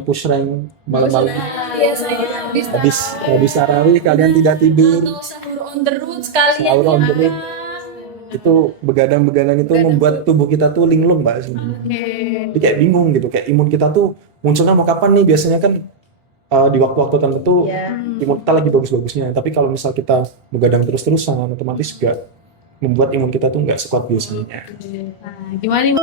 push rank malam-malam Biasanya habis tarawih kalian tidak tidur, atau sahur on the road sekalian sahur on the ya. road. Itu begadang-begadang itu membuat tubuh kita tuh linglung mbak sebenarnya. Oke. Jadi kayak bingung gitu, kayak imun kita tuh munculnya mau kapan nih, biasanya kan di waktu-waktu tertentu imun kita lagi bagus-bagusnya, tapi kalau misal kita begadang terus-terusan otomatis juga membuat imun kita tuh nggak sekuat biasanya. Nah, gimana nih?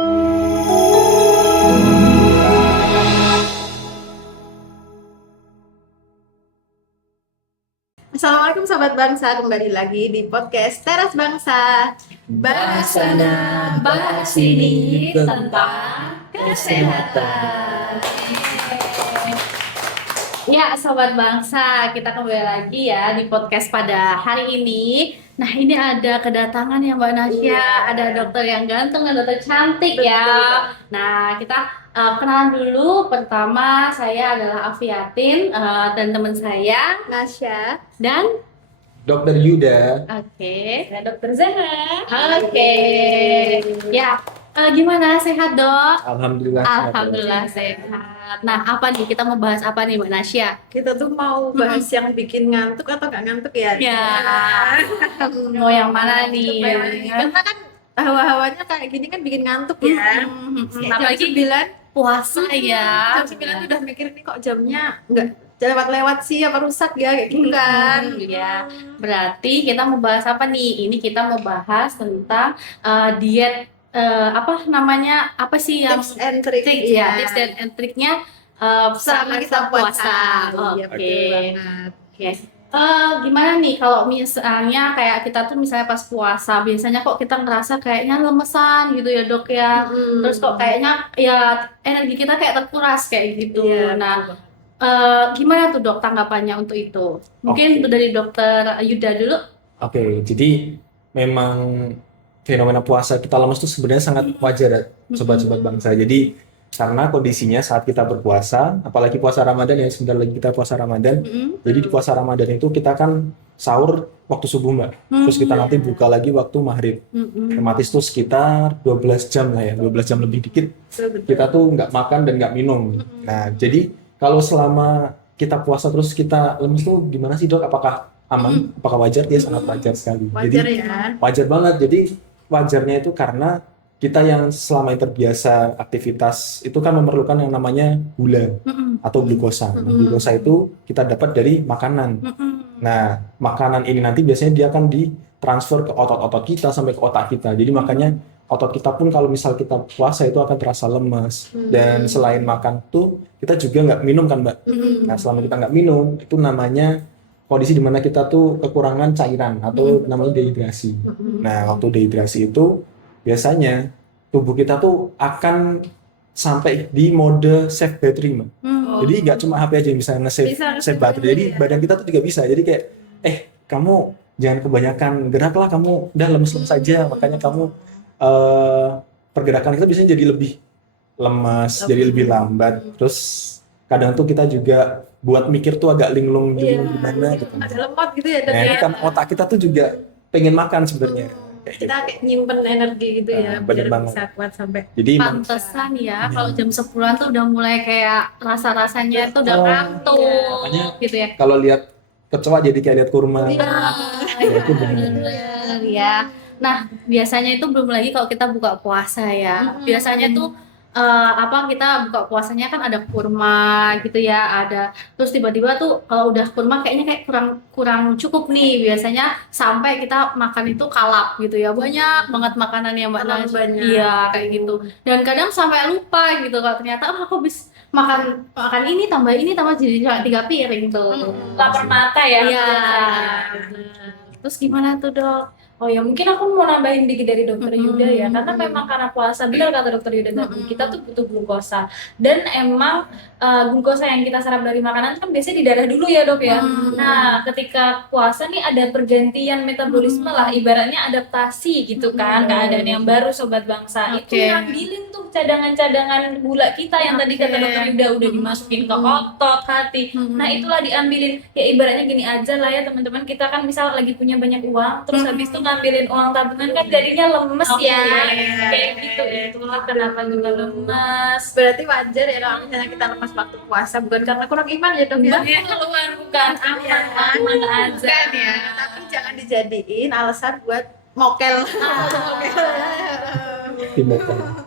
Assalamualaikum sahabat bangsa, kembali lagi di podcast Teras Bangsa. Bahas sana, bahas sini tentang kesehatan. Ya, sobat bangsa, kita kembali lagi ya di podcast pada hari ini. Nah, ini ada kedatangan ya Mbak Nasya, ada dokter yang ganteng dan dokter cantik ya. Nah, kita kenalan dulu. Pertama, saya adalah Afiatin dan teman saya Nasya. dan Dokter Yuda. saya Dokter Zahra. Oke. Ya, gimana sehat dok? Alhamdulillah sehat. Alhamdulillah sehat. Nah, apa nih kita mau bahas apa nih Mbak Nasya? Kita tuh mau bahas yang bikin ngantuk atau gak ngantuk ya? Ya, mau yang mana nih? Karena kan hawa-hawanya kayak gini kan bikin ngantuk ya. Apalagi Jam 9, puasa ya. jam 9 tuh udah mikir nih kok jamnya nggak lewat-lewat sih, apa rusak ya kayak gitu kan. Ya, berarti kita mau bahas apa nih? Ini kita mau bahas tentang diet apa namanya? Apa sih yang Tips and trick ya, tips dan triknya selama kita puasa. Oke. Iya, betul banget. Oke. Gimana nih kalau misalnya kayak kita tuh misalnya pas puasa, biasanya kok kita ngerasa kayaknya lemesan gitu ya dok ya. Terus kok kayaknya ya energi kita kayak terkuras kayak gitu. Iya, Nah, betul. gimana tuh dok tanggapannya untuk itu? Mungkin Oke. dari dokter Yuda dulu. Oke, jadi memang fenomena puasa kita lemes itu sebenarnya sangat wajar ya, sobat-sobat bangsa. Jadi karena kondisinya saat kita berpuasa, apalagi puasa Ramadan ya, sebentar lagi kita puasa Ramadan. Jadi di puasa Ramadan itu kita kan sahur waktu subuh mbak, terus kita nanti buka lagi waktu maghrib. Otomatis tuh sekitar 12 jam lah ya, 12 jam lebih dikit kita tuh nggak makan dan nggak minum. Nah, jadi kalau selama kita puasa terus kita lemes tuh gimana sih dok? Apakah aman? Apakah wajar? Ya sangat wajar sekali. Wajar Jadi ya. wajar banget. Jadi wajarnya itu karena kita yang selama ini terbiasa aktivitas itu kan memerlukan yang namanya gula atau glukosa. Nah, glukosa itu kita dapat dari makanan. Nah, makanan ini nanti biasanya dia akan ditransfer ke otot-otot kita sampai ke otak kita. Jadi makanya otot kita pun kalau misal kita puasa itu akan terasa lemas. Dan selain makan tuh kita juga nggak minum kan mbak. Nah, selama kita nggak minum itu namanya kondisi dimana kita tuh kekurangan cairan atau namanya dehidrasi. Nah, waktu dehidrasi itu biasanya tubuh kita tuh akan sampai di mode save battery mbak. Jadi nggak cuma HP aja yang bisa nge-save Bisa save baterai. Jadi badan kita tuh juga bisa. Jadi kayak kamu jangan kebanyakan gerak lah, kamu udah lemes-lemes aja. Makanya kamu pergerakan kita biasanya jadi lebih lemas, jadi lebih lambat. Terus kadang tuh kita juga buat mikir tuh agak linglung gimana gitu. Ada lemot gitu ya dok Nah, ya. ini kan otak kita tuh juga pengen makan sebenarnya. Kayak Kita gitu. kayak nyimpen energi gitu ya, Bener biar banget. bisa kuat sampai. Jadi Pantesan ya, kalau jam 10-an tuh udah mulai kayak rasa-rasanya tuh udah Oh, ngantuk makanya gitu ya. kalau lihat kecoa jadi kayak lihat kurma. Ya, itu benar. bener ya. Nah, biasanya itu belum lagi kalau kita buka puasa ya. Biasanya tuh kita buka puasanya kan ada kurma gitu ya, ada terus tiba-tiba tuh kalau udah kurma kayaknya kayak kurang cukup nih, biasanya sampai kita makan itu kalap gitu ya, banyak banget makanan yang Mbak Terlalu Nas. banyak. Iya kayak gitu, dan kadang sampai lupa gitu kalau ternyata aku habis makan ini tambah jadi 3 piring tuh. Lapar mata ya. Iya. Terus gimana tuh dok? Oh ya, mungkin aku mau nambahin dikit dari dokter Yuda ya, karena memang karena puasa, benar kata dokter Yuda tadi, kita tuh butuh glukosa, dan emang glukosa yang kita serap dari makanan kan biasanya di darah dulu ya dok ya. Nah, ketika puasa nih ada pergantian metabolisme lah, ibaratnya adaptasi gitu kan, keadaan yang baru sobat bangsa. Itu Oke. ngambilin tuh cadangan-cadangan gula kita yang tadi kata dokter Yuda udah dimasukin ke otot, hati. Nah, itulah diambilin. Ya ibaratnya gini aja lah ya teman-teman, kita kan misal lagi punya banyak uang, terus habis itu ngambilin uang tabungan kan jadinya lemes Oke. ya. Kayak gitu, itulah kenapa juga lemes. Berarti wajar ya kalau misalnya kita lemas waktu puasa, bukan karena kurang iman ya dok ya. Bukan aman aja. Kan ya, tapi jangan dijadiin alasan buat mokel. Timur.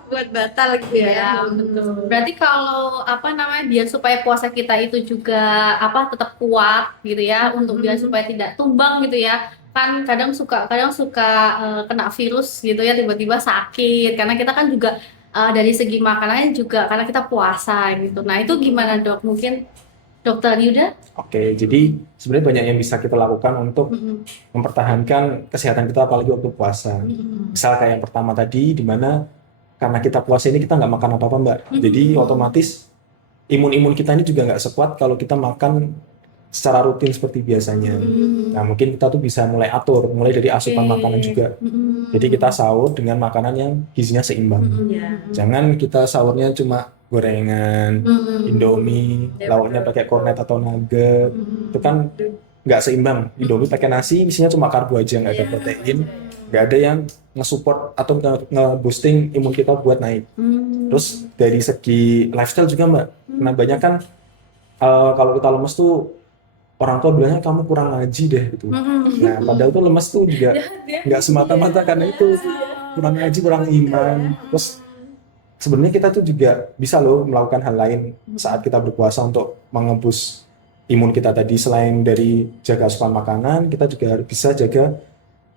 Buat batal gitu ya. Betul. Berarti kalau apa namanya biar supaya puasa kita itu juga apa tetap kuat gitu ya untuk biar supaya tidak tumbang gitu ya. Kan kadang suka kena virus gitu ya tiba-tiba sakit karena kita kan juga dari segi makanannya juga karena kita puasa gitu. Nah, itu gimana, Dok? Mungkin Dokter Yuda? Oke, jadi sebenarnya banyak yang bisa kita lakukan untuk mempertahankan kesehatan kita apalagi waktu puasa. Misal kayak yang pertama tadi, di mana karena kita puasa ini kita nggak makan apa-apa, Mbak. Jadi otomatis imun kita ini juga nggak sekuat kalau kita makan secara rutin seperti biasanya. Nah, mungkin kita tuh bisa mulai atur, mulai dari asupan makanan juga. Jadi kita sahur dengan makanan yang gizinya seimbang. Jangan kita sahurnya cuma gorengan, Indomie, lauknya pakai kornet atau nugget. Itu kan nggak seimbang. Indomie pakai nasi, isinya cuma karbo aja, nggak ada protein, nggak ada yang nge-support atau nge-boosting imun kita buat naik. Terus dari segi lifestyle juga, Mbak. Nah, banyak kan kalau kita lemes tuh orang tua bilangnya kamu kurang ngaji deh gitu. Nah, padahal tuh lemes tuh juga nggak semata-mata karena itu kurang ngaji, kurang iman. Terus sebenarnya kita tuh juga bisa loh melakukan hal lain saat kita berpuasa untuk mengebus imun kita tadi. Selain dari jaga asupan makanan, kita juga harus bisa jaga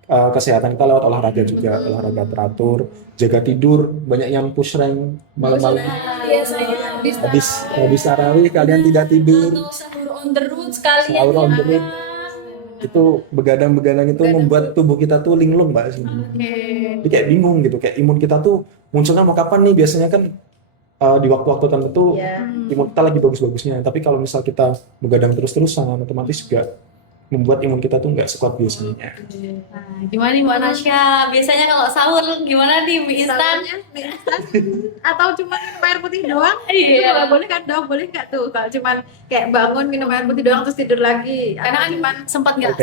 kesehatan kita lewat olahraga juga, olahraga teratur, jaga tidur. Banyak yang push rank malam-malam. Biasanya Habis tarawih kalian tidak tidur. atau sahur on the road sekalian Sahur on the ya. road. Itu begadang-begadang itu membuat tubuh kita tuh linglung, Mbak, sebenarnya. Jadi kayak bingung gitu, kayak imun kita tuh munculnya mau kapan nih? Biasanya kan di waktu-waktu tertentu imun kita lagi bagus-bagusnya. Tapi kalau misal kita begadang terus-terusan, otomatis juga membuat imun kita tuh nggak sekuat biasanya. Nah, gimana nih Mbak Nasya? Biasanya kalau sahur gimana nih mie instan? Sahurnya mie instan atau cuma minum air putih doang? Iya. Itu nggak boleh kan dok? Boleh nggak tuh kalau cuma kayak bangun minum air putih doang terus tidur lagi? Karena kan cuma sempat nggak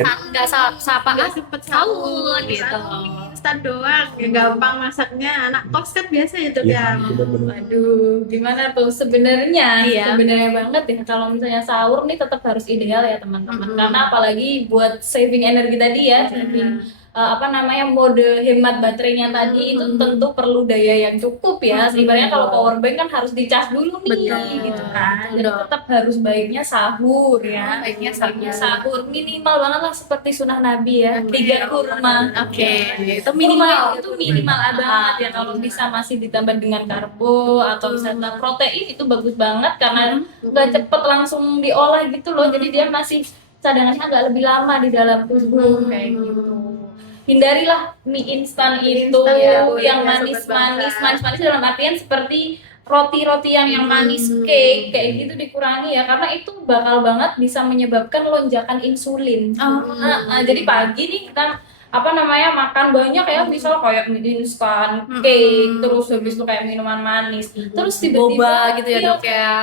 sapa nggak sempet sahur gitu. atau mie instan doang, ya gampang masaknya. Anak kos kan biasa ya dok ya. Benar-benar. Aduh, gimana tuh sebenarnya? Iya. Sebenarnya banget ya kalau misalnya sahur nih tetap harus ideal ya teman-teman. Karena apalagi buat saving energi tadi ya, saving mode hemat baterainya tadi itu tentu perlu daya yang cukup ya. Sebenarnya kalau power bank kan harus dicas dulu nih, Betul. gitu kan. Jadi Betul. tetap harus baiknya sahur ya. Baiknya Sahur minimal banget lah seperti sunnah Nabi ya, 3 kurma. Oke, itu Minimal minimal. itu minimal banget ya, kalau bisa masih ditambah dengan karbo atau misalnya protein itu bagus banget karena nggak cepet langsung diolah gitu loh, jadi dia masih cadangannya agak lebih lama di dalam tubuh kayak gitu. Hindarilah mie instan itu ya, yang ya, manis-manis sobat bangsa. dalam artian seperti roti-roti yang manis, cake kayak gitu dikurangi ya, karena itu bakal banget bisa menyebabkan lonjakan insulin. Jadi pagi nih kita makan banyak ya, misal kayak mie instan, cake, terus habis itu kayak minuman manis, terus tiba-tiba Boba gitu ya iya, Dok ya.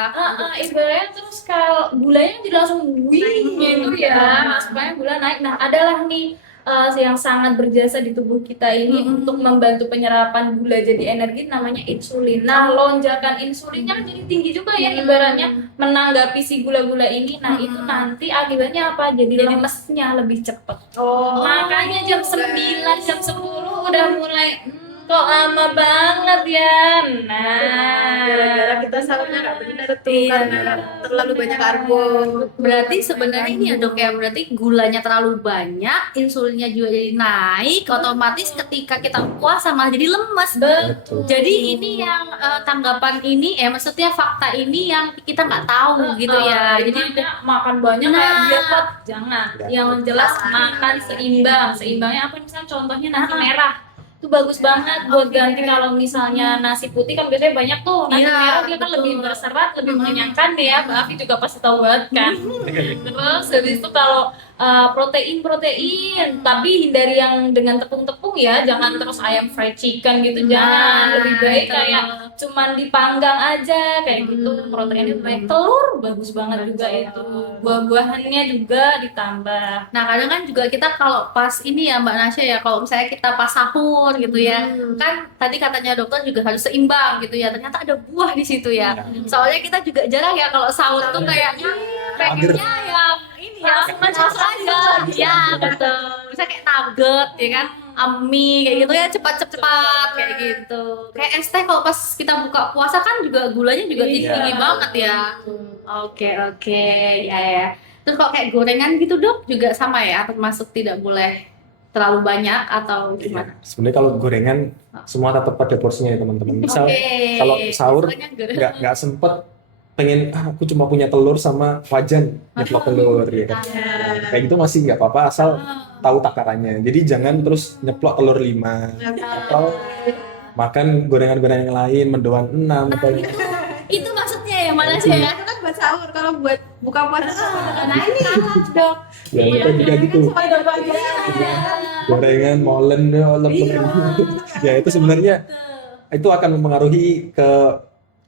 ibaratnya terus kalau gulanya jadi langsung wing gitu ya, supaya gula naik. Nah, adalah nih yang sangat berjasa di tubuh kita ini untuk membantu penyerapan gula jadi energi, namanya insulin. Nah, lonjakan insulinnya kan jadi tinggi juga ya, ibaratnya menanggapi si gula-gula ini. Nah, itu nanti akibatnya apa? Jadi lemesnya lebih cepat. Makanya jam 9, jam 10 udah mulai kok lama banget ya. Nah, Gara-gara kita sahurnya nggak benar tuh, Iya. karena terlalu banyak karbo. Berarti sebenarnya ini ya Dok ya, berarti gulanya terlalu banyak, insulinnya juga jadi naik, otomatis ketika kita puasa malah jadi lemes. Betul. Jadi ini yang tanggapan ini maksudnya fakta ini yang kita nggak tahu gitu ya. Jadi Jadi makan banyak kayak Nah. diet, jangan. Yang jelas makan seimbang. Seimbangnya apa? Misalnya contohnya nasi merah. Itu bagus banget buat ganti kalau misalnya nasi putih kan biasanya banyak tuh. Nasi Iya, merah dia kan betul. lebih berserat, lebih mengenyangkan deh ya. Mbak Afi juga pasti tahu banget kan. Terus habis itu kalau protein, tapi hindari yang dengan tepung-tepung ya, jangan terus ayam fried chicken gitu, jangan. Lebih baik itu. kayak cuman dipanggang aja kayak gitu, proteinnya baik. Telur bagus banget juga itu, buah-buahannya juga ditambah. Nah, kadang kan juga kita kalau pas ini ya Mbak Nasya ya, kalau misalnya kita pas sahur gitu ya, kan tadi katanya dokter juga harus seimbang gitu ya. Ternyata ada buah di situ ya. Soalnya kita juga jarang ya kalau sahur tuh kayaknya pengennya yang ini ya, langsung aja. Ya, betul. Misalnya kayak nugget ya kan, mie kayak gitu ya, cepat-cepat kayak gitu. Kayak es teh kalau pas kita buka puasa kan juga gulanya juga tinggi banget ya. Oke, ya. Terus kalau kayak gorengan gitu Dok juga sama ya, termasuk tidak boleh terlalu banyak atau gimana? Sebenarnya kalau gorengan semua tetap pada porsinya ya teman-teman. Misal kalau sahur Misalnya gorengan. nggak sempet pengen aku cuma punya telur sama wajan nyeplok telur ya kan. Kayak gitu masih nggak apa-apa asal tahu takarannya. Jadi jangan terus nyeplok telur 5 atau makan gorengan-gorengan yang lain mendoan 6 atau Itu maksudnya ya mana sih ya? Itu kan buat sahur, kalau buat buka puasa Nah ini Dok. ya kita juga gitu. Gorengan, molen, ya itu sebenarnya itu akan mempengaruhi ke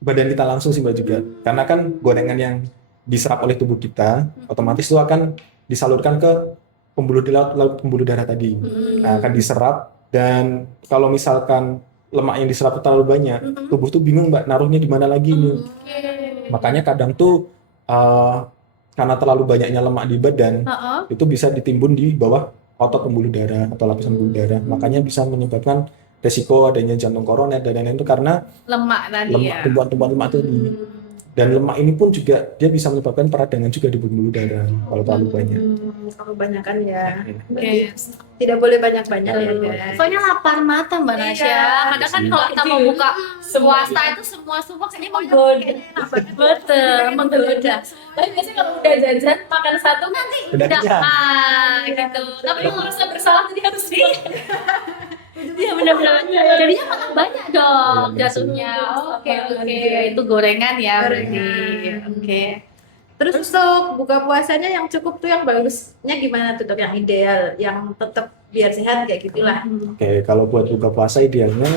badan kita langsung sih Mbak juga. Karena kan gorengan yang diserap oleh tubuh kita otomatis itu akan disalurkan ke pembuluh darah tadi. Nah, akan diserap dan kalau misalkan lemak yang diserap terlalu banyak, tubuh tuh bingung Mbak naruhnya di mana lagi nih. Makanya kadang tuh karena terlalu banyaknya lemak di badan, itu bisa ditimbun di bawah otot pembuluh darah atau lapisan pembuluh darah. Makanya bisa menyebabkan resiko adanya jantung koroner dan lain-lain itu karena Lemak tadi lemak, ya. tumbuhan-tumbuhan lemak tadi. Dan lemak ini pun juga dia bisa menyebabkan peradangan juga di pembuluh darah kalau terlalu banyak. kalau kebanyakan ya. Oke. Tidak boleh banyak-banyak ya guys. Soalnya lapar mata Mbak Nasya. Kadang kan kalau kita mau buka puasa itu semua kayaknya mau Menggoda. betul, menggoda. Tapi biasanya kalau udah jajan makan satu nanti Udah kenyang. Gitu. Tapi tapi merasa bersalah jadi harus iya benar-benar. Jadinya malah banyak dong Iya, jatuhnya. Oke. Itu gorengan ya berarti. Oke. Terus untuk buka puasanya yang cukup tuh yang bagusnya gimana tuh Dok? Yang ideal, yang tetap biar sehat kayak gitulah. Oke, kalau buat buka puasa idealnya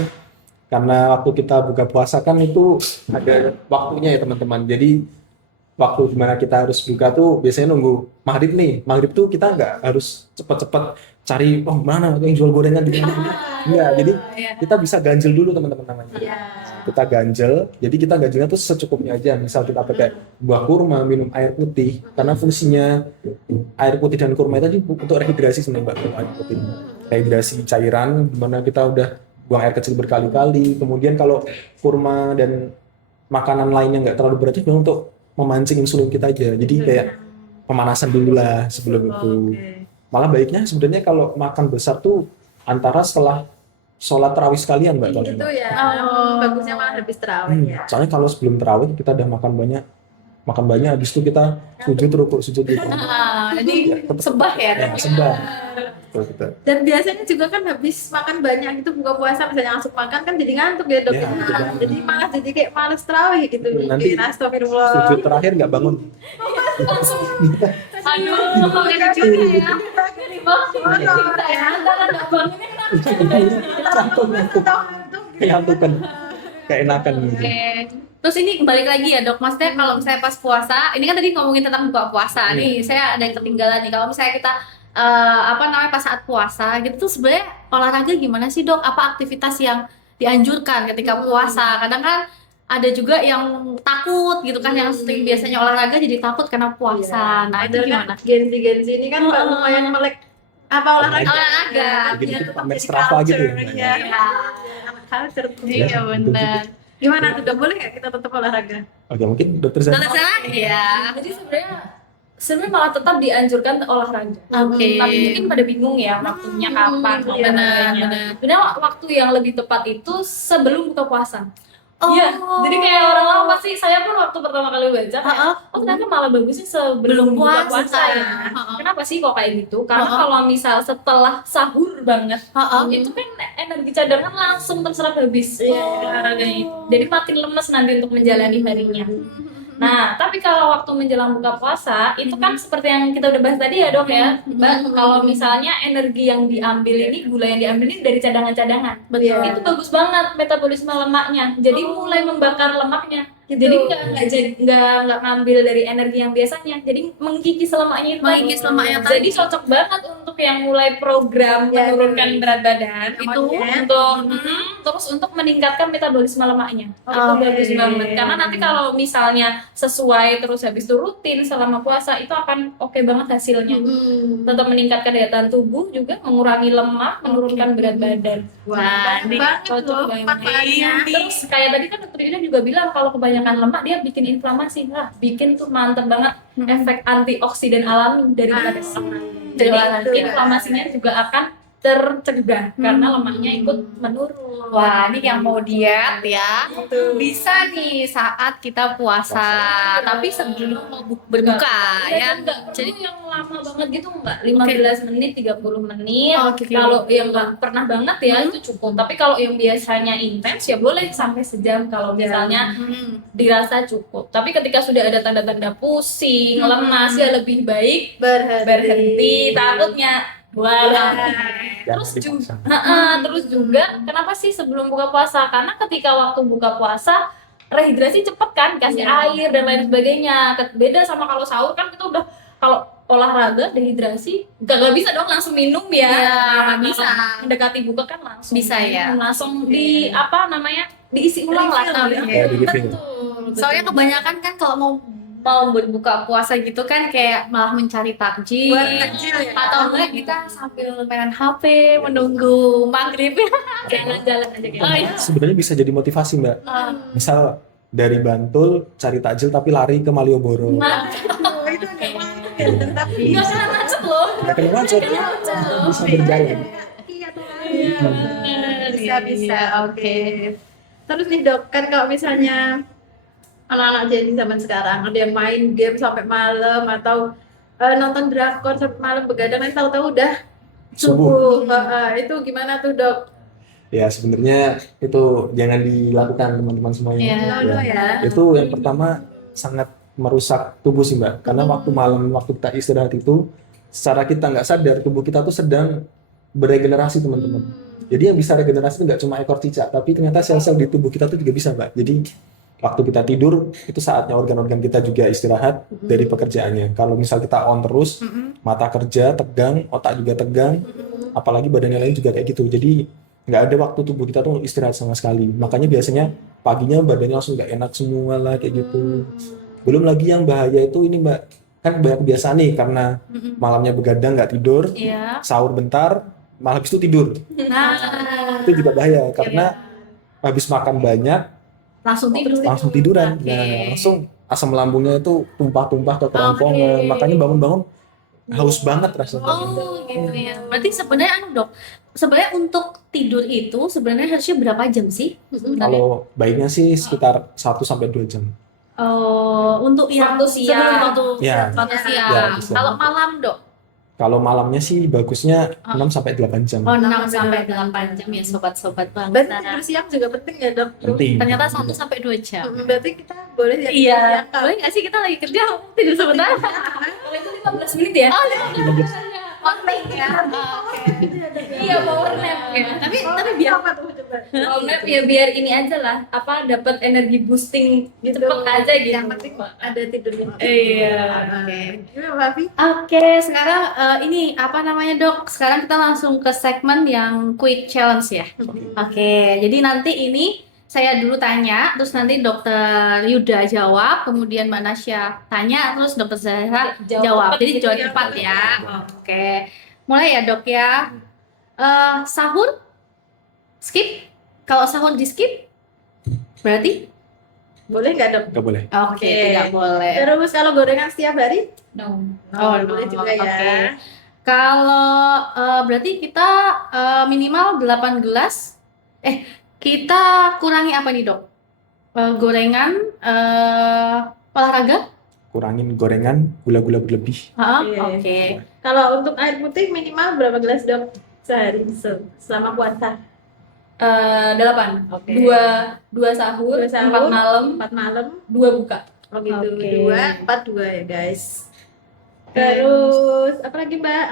karena waktu kita buka puasa kan itu ada waktunya ya teman-teman. Jadi waktu dimana kita harus buka tuh biasanya nunggu maghrib nih. Maghrib tuh kita nggak harus cepet-cepet cari mana yang jual gorengan di mana. Enggak, jadi kita bisa ganjel dulu teman-teman namanya. Kita ganjel, jadi kita ganjelnya tuh secukupnya aja. Misal kita pakai buah kurma, minum air putih, karena fungsinya air putih dan kurma itu tadi untuk rehidrasi sebenarnya Mbak, air putih. Rehidrasi cairan, dimana kita udah buang air kecil berkali-kali. Kemudian kalau kurma dan makanan lainnya nggak terlalu berat, itu memang untuk memancing insulin kita aja. Jadi kayak pemanasan dulu lah sebelum itu. Malah baiknya sebenarnya kalau makan besar tuh antara setelah sholat tarawih sekalian Mbak. Kalau Itu ya, bagusnya malah habis terawih ya. soalnya kalau sebelum tarawih kita udah makan banyak, habis itu kita sujud rukuk sujud gitu. Jadi sebah ya. Sembah. Betul, kita. Dan biasanya juga kan habis makan banyak gitu buka puasa misalnya langsung makan kan jadi ngantuk ya Dok. Ya, betul. Jadi malah jadi kayak males terawih gitu. Nanti Bikin astagfirullah. Sujud terakhir nggak bangun. Aduh, kok gini juga ya. kita ya antara nggak bangunnya Kenyatukan. Keenakan gitu. Oke. Terus ini balik lagi ya Dok, maksudnya kalau misalnya pas puasa, ini kan tadi ngomongin tentang buka puasa nih, saya ada yang ketinggalan nih. Kalau misalnya kita pas saat puasa gitu tuh sebenarnya olahraga gimana sih Dok? Apa aktivitas yang dianjurkan ketika puasa? Kadang kan ada juga yang takut gitu kan, yang sering biasanya olahraga jadi takut karena puasa. Nah itu gimana? Gen-Z ini kan lumayan melek apa olahraga. Olahraga. Jadi Biar kita tetap pamer jadi Strava gitu ya. culture, ya. Anak culture tuh. Iya benar. Gimana tuh Dok? Boleh nggak kita tetap olahraga? Oke, mungkin dokter Zana. Dokter Sarah? Iya. jadi sebenarnya malah tetap dianjurkan olahraga. Oke. Tapi mungkin pada bingung ya waktunya kapan olahraganya. Benar. Sebenarnya waktu yang lebih tepat itu sebelum buka puasa. Oh. Iya, jadi kayak orang-orang pasti, saya pun waktu pertama kali baca kayak, oh ternyata malah bagusnya sebelum buka puasa ya. Kenapa sih kok kayak gitu? Karena kalau misal setelah sahur banget, itu kan energi cadangan langsung terserap habis olahraganya itu. Jadi makin lemes nanti untuk menjalani harinya. Nah, tapi kalau waktu menjelang buka puasa, itu kan seperti yang kita udah bahas tadi ya dok ya, Mbak, kalau misalnya energi yang diambil ini, gula yang diambil ini dari cadangan-cadangan, Betul. itu bagus banget metabolisme lemaknya, jadi mulai membakar lemaknya. Gitu. Jadi nggak ngambil dari energi yang biasanya, jadi mengkikis lemaknya itu. Mengkikis lemaknya Jadi tadi. cocok banget untuk yang mulai program Ya, menurunkan berat badan itu Lemaknya. untuk terus untuk meningkatkan metabolisme lemaknya. Itu bagus banget karena nanti kalau misalnya sesuai terus habis itu rutin selama puasa itu akan oke banget hasilnya. Tetap meningkatkan daya tahan tubuh, juga mengurangi lemak, menurunkan berat badan. Wah, Nah, banget cocok loh banget. manfaatnya. Terus kayak tadi kan dokter Ida juga bilang kalau kebanyakan lemak dia bikin inflamasi. Lah, bikin tuh mantep banget efek antioksidan alami dari badan. Jadi Betul. inflamasinya juga akan tercegah karena lemaknya ikut menurun. Wah, ini yang mau diet ya, bisa nih saat kita puasa, tapi sebelum mau berbuka ya. Enggak perlu yang lama banget gitu, enggak 15 menit, 30 menit. Oke. Kalau yang enggak pernah banget ya itu cukup. Tapi kalau yang biasanya intens ya boleh sampai sejam kalau misalnya dirasa cukup. Tapi ketika sudah ada tanda-tanda pusing, lemas ya lebih baik berhenti. Takutnya Terus juga, terus juga, kenapa sih sebelum buka puasa? Karena ketika waktu buka puasa rehidrasi cepet kan, kasih air dan lain sebagainya. Beda sama kalau sahur kan kita udah kalau olahraga dehidrasi gak bisa dong langsung minum ya. Iya, bisa. Mendekati buka kan langsung Bisa ya. langsung di apa namanya diisi ulang lah. Ya, di refill. Soalnya kebanyakan kan kalau mau berbuka puasa gitu kan kayak malah mencari takjil Buat takjil ya. atau enggak kita sambil mainan HP menunggu maghrib. Jalan-jalan aja gitu. Oh, iya. Sebenarnya bisa jadi motivasi Mbak. Misal dari Bantul cari takjil tapi lari ke Malioboro. Itu agak mantap ya, tapi Nggak kena macet loh. Nggak kena macet, bisa berjalan. iya tuh. Bisa, oke. Terus nih dok, kan kalau misalnya anak-anak Gen Z zaman sekarang ada yang main game sampai malam atau nonton drakor sampai malam begadang, nanti tahu-tahu udah subuh. Itu gimana tuh dok? Ya sebenarnya itu jangan dilakukan teman-teman semuanya. Iya. No, ya. Itu yang pertama sangat merusak tubuh sih Mbak. Karena waktu malam, waktu kita istirahat itu, secara kita nggak sadar tubuh kita tuh sedang beregenerasi teman-teman. Jadi yang bisa regenerasi itu nggak cuma ekor cicak, tapi ternyata sel-sel di tubuh kita tuh juga bisa Mbak. Jadi waktu kita tidur itu saatnya organ-organ kita juga istirahat dari pekerjaannya. Kalau misal kita on terus, mata kerja tegang, otak juga tegang, apalagi badannya lain juga kayak gitu. Jadi nggak ada waktu tubuh kita tuh istirahat sama sekali. Makanya biasanya paginya badannya langsung nggak enak semua lah kayak gitu. Belum lagi yang bahaya itu ini Mbak, kan banyak kebiasaan nih karena malamnya begadang nggak tidur, Iya. sahur bentar, malah habis itu tidur. Nah, Itu juga bahaya karena habis makan banyak langsung tidur. langsung tiduran. Oke. Nah, langsung asam lambungnya itu tumpah-tumpah ke kerongkongan. Oke. Makanya bangun-bangun haus banget rasanya. Oh, gitu ya. Berarti sebenarnya dok, sebenarnya untuk tidur itu sebenarnya harusnya berapa jam sih? Kalau baiknya sih sekitar 1 sampai 2 jam. Untuk yang Waktu siang. sebelum waktu Ya. waktu Ya, siang. siang. Kalau malam dok, Kalau malamnya sih bagusnya 6 sampai 8 jam. 6 sampai 8 jam ya sobat-sobat Berarti bangsa. tidur siang juga penting ya dok? Penting. Ternyata 1 sampai 2 jam. Berarti kita boleh ya tidur Iya, siang, Kak? boleh nggak sih kita lagi kerja tidur sebentar? Kalau itu 15 menit ya. Penting ya. Iya, power nap ya. Tapi biar apa tuh coba? Power nap ya biar ini aja lah, apa dapat energi boosting Gitu. cepet aja gitu. Yang penting ada tidurnya. Iya. Oke. Gimana Papi? Oke, sekarang ini apa namanya dok? Sekarang kita langsung ke segmen yang quick challenge ya. Oke, jadi nanti ini saya dulu tanya, terus nanti dokter Yuda jawab, kemudian Mbak Nasya tanya, terus dokter Zahra jawab. Jadi jawab cepat ya. Oke, mulai ya dok ya. Sahur, skip. Kalau sahur di skip, berarti Boleh nggak dok? Nggak boleh. oke, tidak boleh. Terus kalau gorengan setiap hari? No. Oh, boleh no. juga ya. Oke. Kalau berarti kita minimal 8 gelas. Kita kurangi apa nih, Dok? Gorengan, olahraga? Kurangin gorengan, gula-gula berlebih. Oke. Oke. Kalau untuk air putih minimal berapa gelas dok sehari selama puasa? 8. Oke. Dua sahur, Dua sahur. 4 malam, 4 malam. 2 buka. Oh gitu, Oke. 2, 4, 2 ya guys. Terus apa lagi Mbak?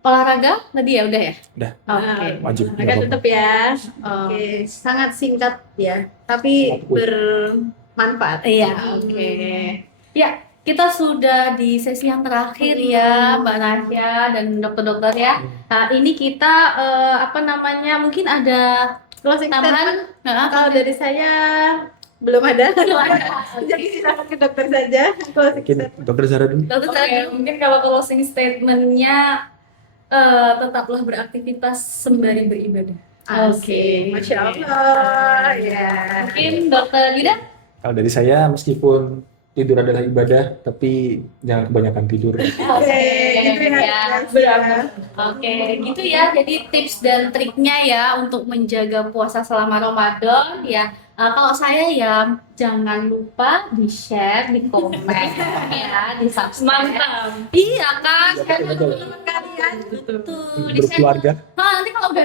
Olahraga tadi ya udah ya? Udah. Oke. Wajib. Olahraga tetap ya. Oh, Oke, sangat singkat ya, tapi Sangat quick. bermanfaat. iya, oke. Ya, kita sudah di sesi yang terakhir ya, Mbak Nasya dan dokter-dokter ya. Nah, ini kita apa namanya? Mungkin ada Closing tambahan? statement Nah, kalau dari saya belum ada. Jadi silakan ke dokter saja. Closing Mungkin statement. dokter Zara dulu. dokter Oke, Sarah. mungkin kalau closing statementnya tetaplah beraktivitas sembari beribadah. Oke. Masya Allah ya. Mungkin dokter Lida? Kalau dari saya, meskipun tidur adalah ibadah, tapi jangan kebanyakan tidur. Oke, gitu ya. Ya. Oke, gitu ya. Jadi tips dan triknya ya untuk menjaga puasa selama Ramadan ya. Kalau saya ya jangan lupa di-share, di-komen ya, di-subscribe. Mantap. Iya kan? Betul, betul. Kalian Betul. Berkeluarga. Nah, nanti kalau udah